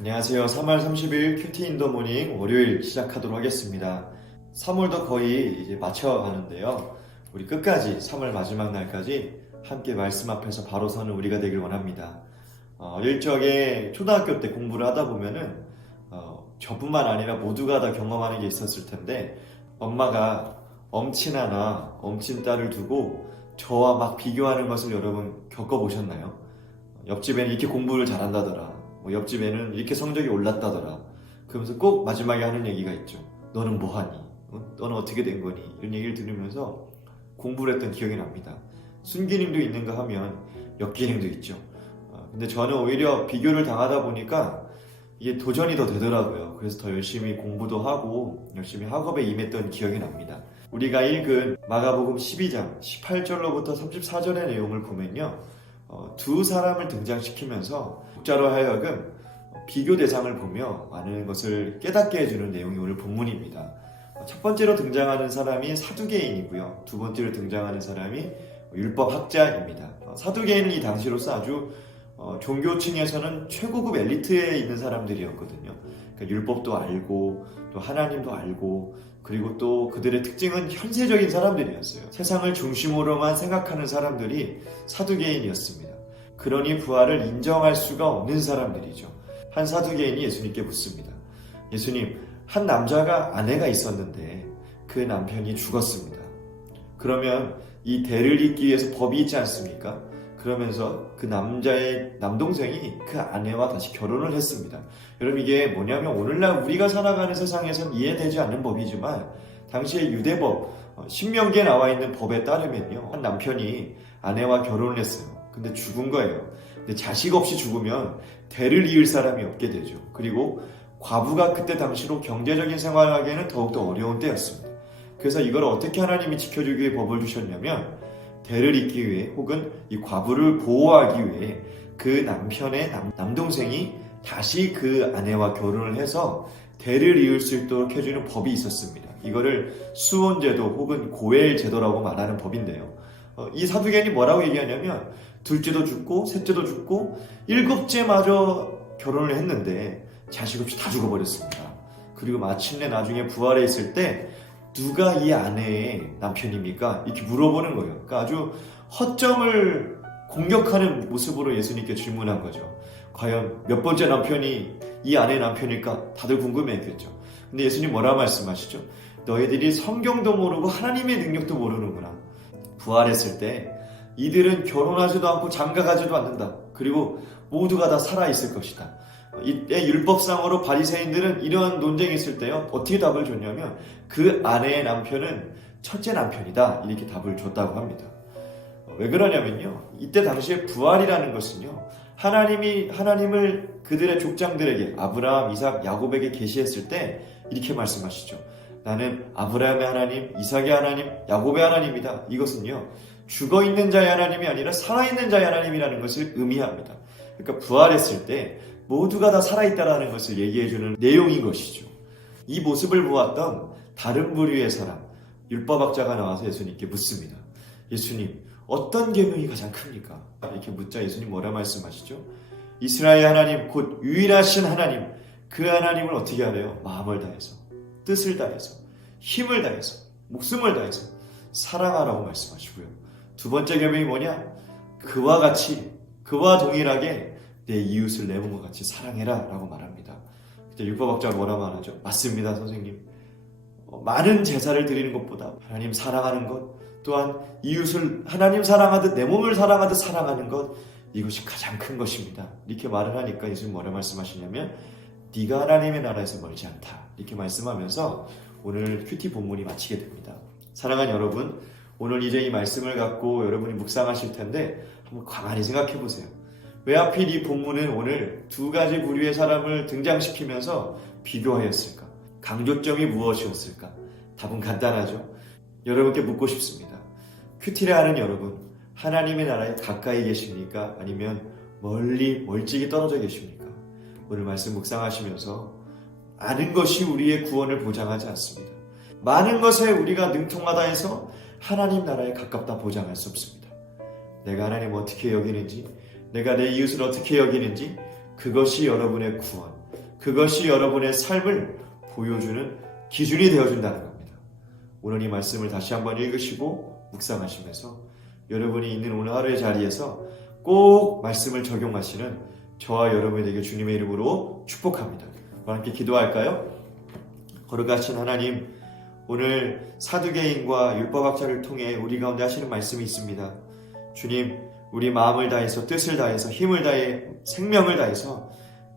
안녕하세요. 3월 30일 큐티 인더 모닝 월요일 시작하도록 하겠습니다. 3월도 거의 이제 마쳐가는데요. 우리 끝까지 3월 마지막 날까지 함께 말씀 앞에서 바로 서는 우리가 되길 원합니다. 어릴 적에 초등학교 때 공부를 하다 보면은 저뿐만 아니라 모두가 다 경험하는 게 있었을 텐데 엄마가 엄친 하나, 엄친 딸을 두고 저와 막 비교하는 것을 여러분 겪어보셨나요? 옆집에는 이렇게 공부를 잘한다더라. 옆집에는 이렇게 성적이 올랐다더라. 그러면서 꼭 마지막에 하는 얘기가 있죠. 너는 뭐하니? 너는 어떻게 된 거니? 이런 얘기를 들으면서 공부를 했던 기억이 납니다. 순기능도 있는가 하면 역기능도 있죠. 근데 저는 오히려 비교를 당하다 보니까 이게 도전이 더 되더라고요. 그래서 더 열심히 공부도 하고 열심히 학업에 임했던 기억이 납니다. 우리가 읽은 마가복음 12장 18절로부터 34절의 내용을 보면요. 두 사람을 등장시키면서 독자로 하여금 비교 대상을 보며 많은 것을 깨닫게 해주는 내용이 오늘 본문입니다. 첫 번째로 등장하는 사람이 사두개인이고요. 두 번째로 등장하는 사람이 율법학자입니다. 사두개인은 이 당시로서 아주 종교층에서는 최고급 엘리트에 있는 사람들이었거든요. 그러니까 율법도 알고 또 하나님도 알고 그리고 또 그들의 특징은 현세적인 사람들이었어요. 세상을 중심으로만 생각하는 사람들이 사두개인이었습니다. 그러니 부활을 인정할 수가 없는 사람들이죠. 한 사두개인이 예수님께 묻습니다. 예수님, 한 남자가 아내가 있었는데 그 남편이 죽었습니다. 그러면 이 대를 잇기 위해서 법이 있지 않습니까? 그러면서 그 남자의 남동생이 그 아내와 다시 결혼을 했습니다. 여러분 이게 뭐냐면 오늘날 우리가 살아가는 세상에선 이해되지 않는 법이지만 당시의 유대법 신명기에 나와 있는 법에 따르면요. 한 남편이 아내와 결혼을 했어요. 근데 죽은 거예요. 근데 자식 없이 죽으면 대를 이을 사람이 없게 되죠. 그리고 과부가 그때 당시로 경제적인 생활을 하기에는 더욱더 어려운 때였습니다. 그래서 이걸 어떻게 하나님이 지켜주기 위해 법을 주셨냐면 대를 잇기 위해 혹은 이 과부를 보호하기 위해 그 남편의 남동생이 다시 그 아내와 결혼을 해서 대를 이을 수 있도록 해주는 법이 있었습니다. 이거를 수혼제도 혹은 고엘제도라고 말하는 법인데요. 이 사두개인이 뭐라고 얘기하냐면 둘째도 죽고 셋째도 죽고 일곱째마저 결혼을 했는데 자식 없이 다 죽어버렸습니다. 그리고 마침내 나중에 부활해 있을 때 누가 이 아내의 남편입니까? 이렇게 물어보는 거예요. 그러니까 아주 허점을 공격하는 모습으로 예수님께 질문한 거죠. 과연 몇 번째 남편이 이 아내의 남편일까? 다들 궁금해했겠죠. 근데 예수님 뭐라 말씀하시죠? 너희들이 성경도 모르고 하나님의 능력도 모르는구나. 부활했을 때 이들은 결혼하지도 않고 장가가지도 않는다. 그리고 모두가 다 살아있을 것이다. 이때 율법상으로 바리새인들은 이러한 논쟁이 있을 때요. 어떻게 답을 줬냐면 그 아내의 남편은 첫째 남편이다. 이렇게 답을 줬다고 합니다. 왜 그러냐면요. 이때 당시에 부활이라는 것은요. 하나님을 그들의 족장들에게 아브라함, 이삭, 야곱에게 계시했을 때 이렇게 말씀하시죠. 나는 아브라함의 하나님, 이삭의 하나님, 야곱의 하나님이다. 이것은요. 죽어있는 자의 하나님이 아니라 살아있는 자의 하나님이라는 것을 의미합니다. 그러니까 부활했을 때 모두가 다 살아있다는 것을 얘기해주는 내용인 것이죠. 이 모습을 보았던 다른 부류의 사람, 율법학자가 나와서 예수님께 묻습니다. 예수님, 어떤 계명이 가장 큽니까? 이렇게 묻자 예수님 뭐라 말씀하시죠? 이스라엘 하나님, 곧 유일하신 하나님, 그 하나님을 어떻게 하래요? 마음을 다해서, 뜻을 다해서, 힘을 다해서, 목숨을 다해서 사랑하라고 말씀하시고요. 두 번째 계명이 뭐냐? 그와 같이, 그와 동일하게 내 이웃을 내 몸과 같이 사랑해라 라고 말합니다. 그때 율법학자가 뭐라 말하죠? 맞습니다 선생님. 많은 제사를 드리는 것보다 하나님 사랑하는 것 또한 이웃을 하나님 사랑하듯 내 몸을 사랑하듯 사랑하는 것 이것이 가장 큰 것입니다. 이렇게 말을 하니까 예수님 뭐라 말씀하시냐면 네가 하나님의 나라에서 멀지 않다 이렇게 말씀하면서 오늘 큐티 본문이 마치게 됩니다. 사랑하는 여러분 오늘 이제 이 말씀을 갖고 여러분이 묵상하실 텐데 한번 가만히 생각해 보세요. 왜 하필 이 본문은 오늘 두 가지 부류의 사람을 등장시키면서 비교하였을까? 강조점이 무엇이었을까? 답은 간단하죠. 여러분께 묻고 싶습니다. 큐티를 하는 여러분, 하나님의 나라에 가까이 계십니까? 아니면 멀찍이 떨어져 계십니까? 오늘 말씀 묵상하시면서 아는 것이 우리의 구원을 보장하지 않습니다. 많은 것에 우리가 능통하다 해서 하나님 나라에 가깝다 보장할 수 없습니다. 내가 하나님을 어떻게 여기는지 내가 내 이웃을 어떻게 여기는지 그것이 여러분의 구원, 그것이 여러분의 삶을 보여주는 기준이 되어준다는 겁니다. 오늘 이 말씀을 다시 한번 읽으시고 묵상하시면서 여러분이 있는 오늘 하루의 자리에서 꼭 말씀을 적용하시는 저와 여러분이 되게 주님의 이름으로 축복합니다. 함께 기도할까요? 거룩하신 하나님, 오늘 사두개인과 율법학자를 통해 우리 가운데 하시는 말씀이 있습니다. 주님, 우리 마음을 다해서 뜻을 다해서 힘을 다해 생명을 다해서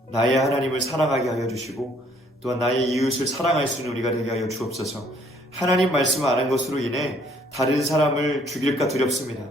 나의 하나님을 사랑하게 하여 주시고 또한 나의 이웃을 사랑할 수 있는 우리가 되게 하여 주옵소서. 하나님 말씀을 아는 것으로 인해 다른 사람을 죽일까 두렵습니다.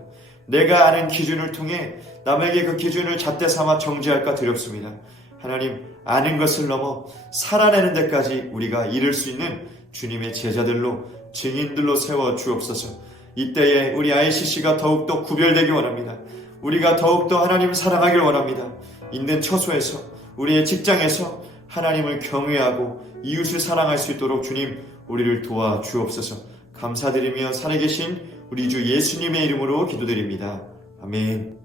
내가 아는 기준을 통해 남에게 그 기준을 잣대 삼아 정죄할까 두렵습니다. 하나님, 아는 것을 넘어 살아내는 데까지 우리가 이룰 수 있는 주님의 제자들로 증인들로 세워 주옵소서. 이때에 우리 ICC가 더욱더 구별되기 원합니다. 우리가 더욱더 하나님을 사랑하길 원합니다. 있는 처소에서 우리의 직장에서 하나님을 경외하고 이웃을 사랑할 수 있도록 주님 우리를 도와 주옵소서. 감사드리며 살아계신 우리 주 예수님의 이름으로 기도드립니다. 아멘.